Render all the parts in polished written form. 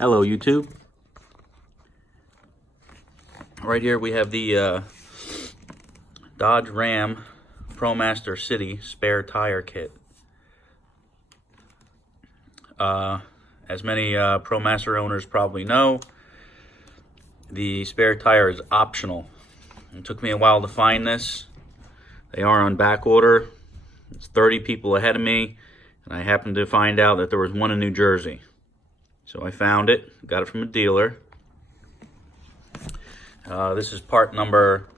Hello YouTube. Right here we have the Dodge Ram Promaster City spare tire kit. As many Promaster owners probably know, the spare tire is optional. It took me a while to find this. They are on back order. It's 30 people ahead of me, and I happened to find out that there was one in New Jersey. So I found it, got it from a dealer. This is part number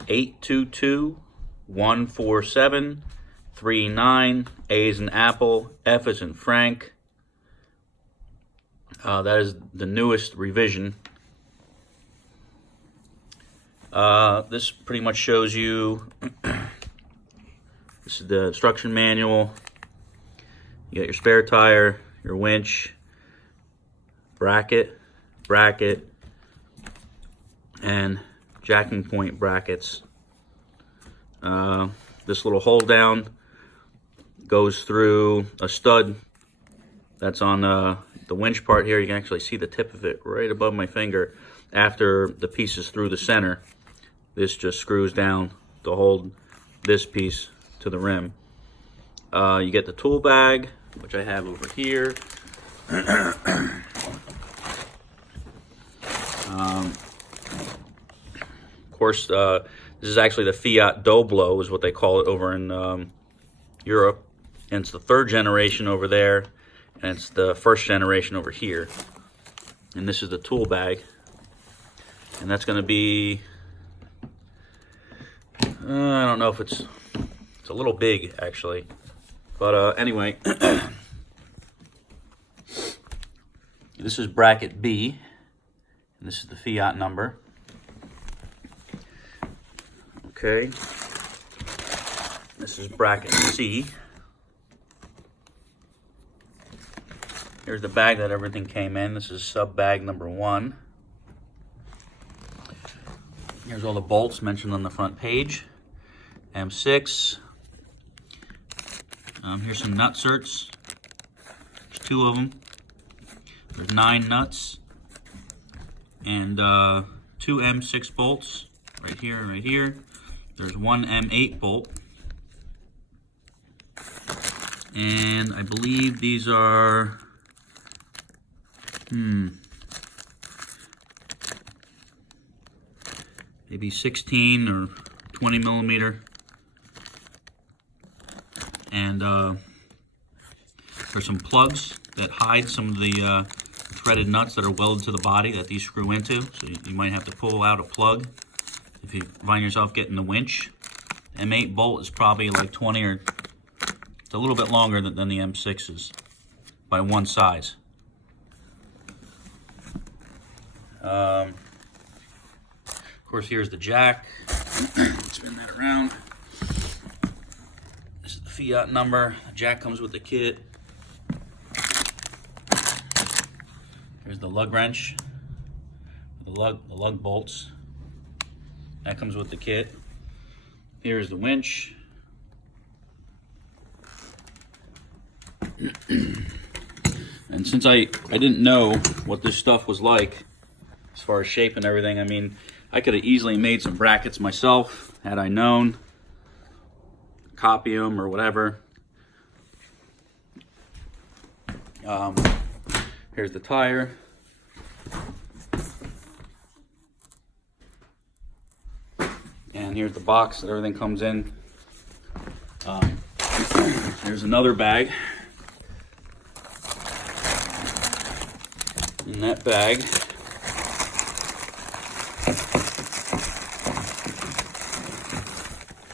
822-147-39. A is in Apple, F is in Frank. That is the newest revision. This pretty much shows you, this is the instruction manual. You got your spare tire, your winch, bracket, and jacking point brackets. This little hold down goes through a stud that's on the winch part here. You can actually see the tip of it right above my finger. After the piece is through the center, this just screws down to hold this piece to the rim. You get the tool bag, which I have over here. Of course, this is actually the Fiat Doblo, is what they call it over in Europe. And it's the third generation over there, and it's the first generation over here. And this is the tool bag. And that's going to be, I don't know if it's a little big, actually. But anyway, this is bracket B, and this is the Fiat number. Okay, this is bracket C. Here's the bag that everything came in. This is sub bag number 1. Here's all the bolts mentioned on the front page. M6. Here's some nut certs. There's 2 of them. There's 9 nuts. And 2 M6 bolts right here and right here. There's 1 M8 bolt. And I believe these are, maybe 16 or 20 millimeter. And there's some plugs that hide some of the threaded nuts that are welded to the body that these screw into. So you might have to pull out a plug if you find yourself getting the winch. M8 bolt is probably like 20 or, it's a little bit longer than the M6s by one size. Of course, here's the jack. Spin that around. This is the Fiat number. The jack comes with the kit. Here's the lug wrench, the lug bolts. That comes with the kit. Here's the winch. And since I didn't know what this stuff was like as far as shape and everything, I mean, I could have easily made some brackets myself had I known. Copy them or whatever. Here's the tire. And here's the box that everything comes in. Here's another bag. In that bag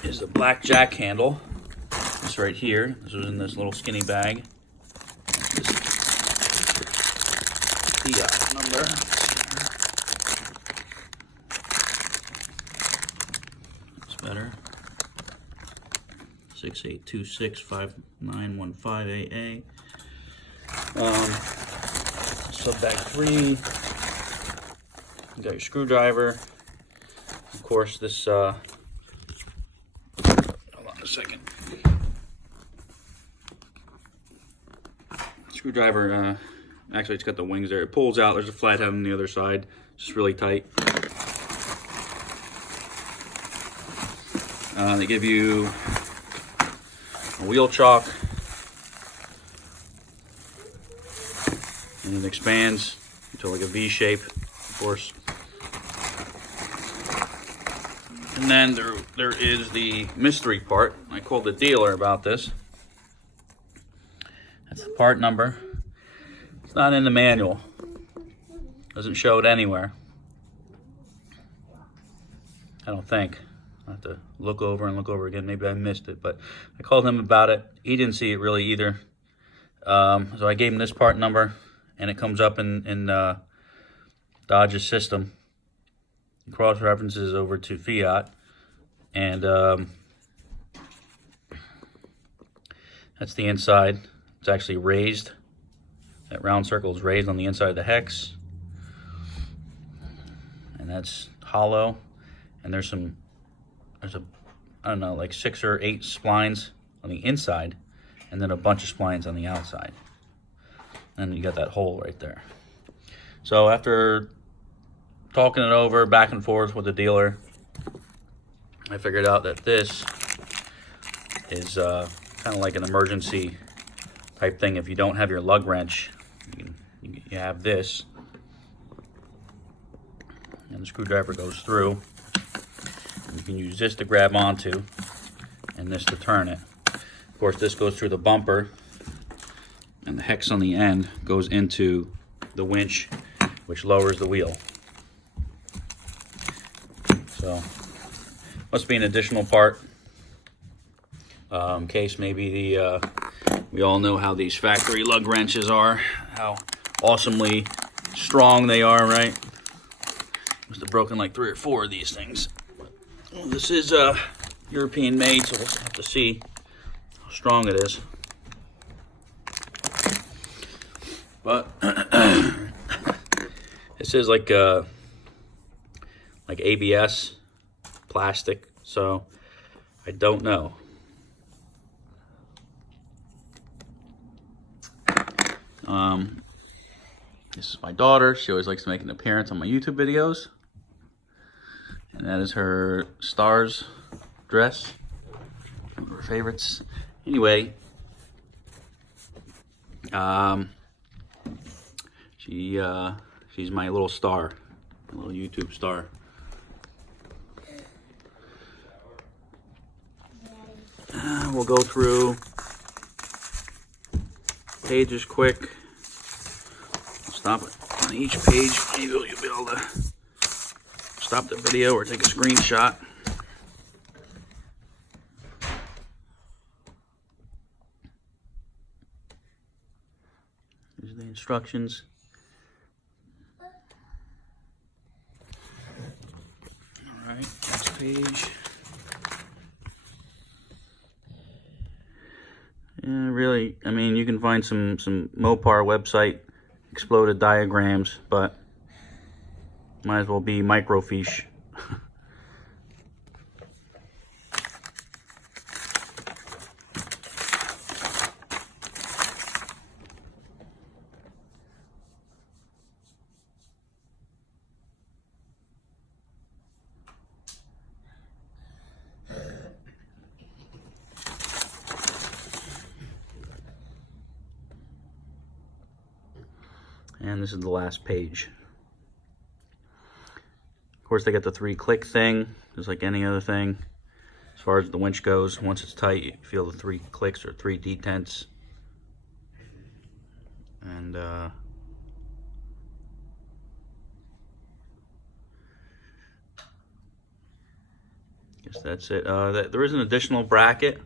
is the black jack handle. This right here. This was in this little skinny bag. This Fiat number. That's better. 68265915AA. Sub bag 3. You got your screwdriver. Of course, this. Hold on a second. Screwdriver Actually, it's got the wings there. It pulls out. There's a flathead on the other side. Just really tight. They give you a wheel chock, and it expands into like a V shape, of course. And then there is the mystery part. I called the dealer about this. That's the part number. It's not in the manual. Doesn't show it anywhere. I don't think. I have to look over and look over again. Maybe I missed it, but I called him about it. He didn't see it really either. So I gave him this part number, and it comes up in Dodge's system. Cross references over to Fiat, and that's the inside. It's actually raised. That round circle is raised on the inside of the hex, and that's hollow. And there's a I don't know, like 6 or 8 splines on the inside, and then a bunch of splines on the outside. And you got that hole right there. So after talking it over back and forth with the dealer, I figured out that this is kind of like an emergency type thing. If you don't have your lug wrench, you have this, and the screwdriver goes through. You can use this to grab onto, and this to turn it. Of course, this goes through the bumper, and the hex on the end goes into the winch, which lowers the wheel. So, must be an additional part, in case maybe we all know how these factory lug wrenches are, how awesomely strong they are, right? Must have broken like 3 or 4 of these things. Well, this is European made, so we'll have to see how strong it is. But this is like ABS plastic, so I don't know. This is my daughter. She always likes to make an appearance on my YouTube videos. And that is her Stars dress. One of her favorites. Anyway, she's my little star, my little YouTube star. We'll go through pages quick. Stop it on each page. Maybe you'll be able to stop the video or take a screenshot. Here's the instructions. All right, next page. Yeah, really, I mean, you can find some Mopar website exploded diagrams, but might as well be microfiche. And this is the last page. Of course, they got the 3-click thing, just like any other thing. As far as the winch goes, once it's tight, you feel the 3 clicks or 3 detents. And guess that's it. There is an additional bracket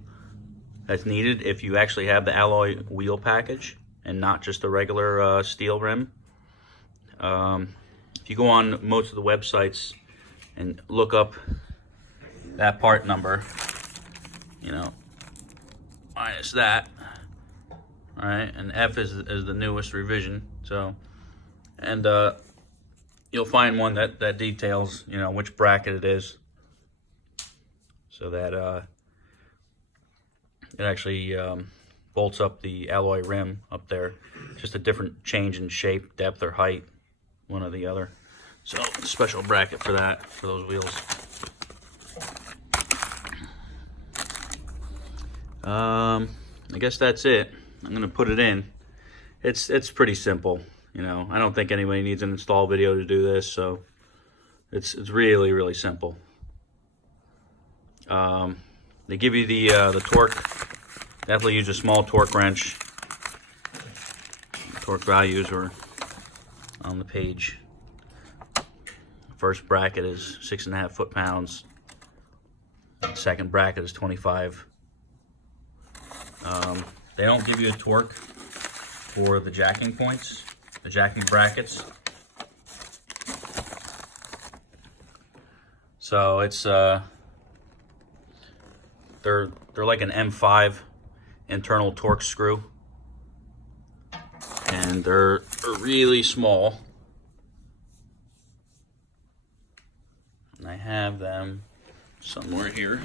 that's needed if you actually have the alloy wheel package and not just the regular steel rim. If you go on most of the websites and look up that part number, you know, minus that, all right, and F is the newest revision. So, and you'll find one that details, you know, which bracket it is, so that it actually will bolts up the alloy rim up there. Just a different change in shape, depth, or height, one or the other. So special bracket for that, for those wheels. I guess that's it. I'm gonna put it in. It's pretty simple, you know. I don't think anybody needs an install video to do this, so it's really simple. They give you the torque. Definitely use a small torque wrench. Torque values are on the page. First bracket is 6.5 foot-pounds. Second bracket is 25. They don't give you a torque for the jacking points, the jacking brackets. So it's they're like an M5 internal torque screw, and they're really small. And I have them somewhere here.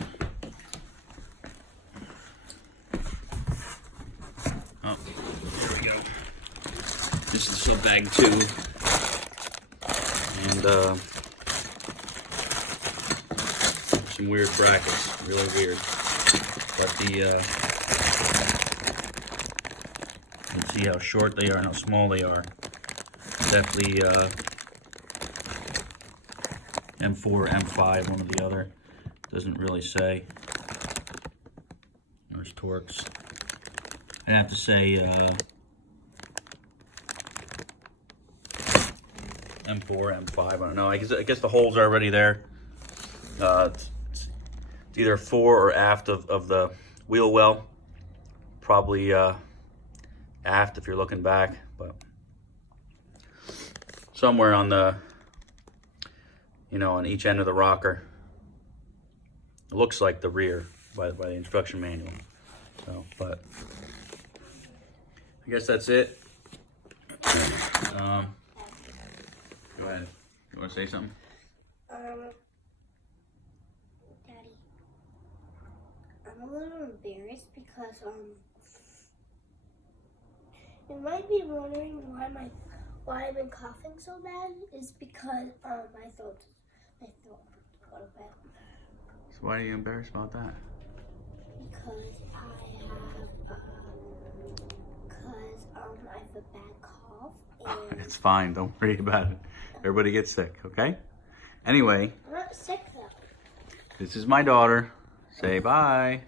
Oh, there we go. This is sub bag 2, and some weird brackets, really weird. But the you can see how short they are and how small they are. Definitely M4 or M5, one or the other. Doesn't really say. There's torques. I have to say M4, M5. I don't know. I guess the holes are already there. It's either fore or aft of the wheel well. Probably aft if you're looking back, but somewhere on the, you know, on each end of the rocker. It looks like the rear by the instruction manual. So, but I guess that's it. Go ahead. You want to say something? Daddy, I'm a little embarrassed because you might be wondering why I've been coughing so bad. Is because my throat got a bit. So why are you embarrassed about that? Because I have a bad cough. And It's fine. Don't worry about it. Everybody gets sick, okay? Anyway, I'm not sick though. this is my daughter. Say bye.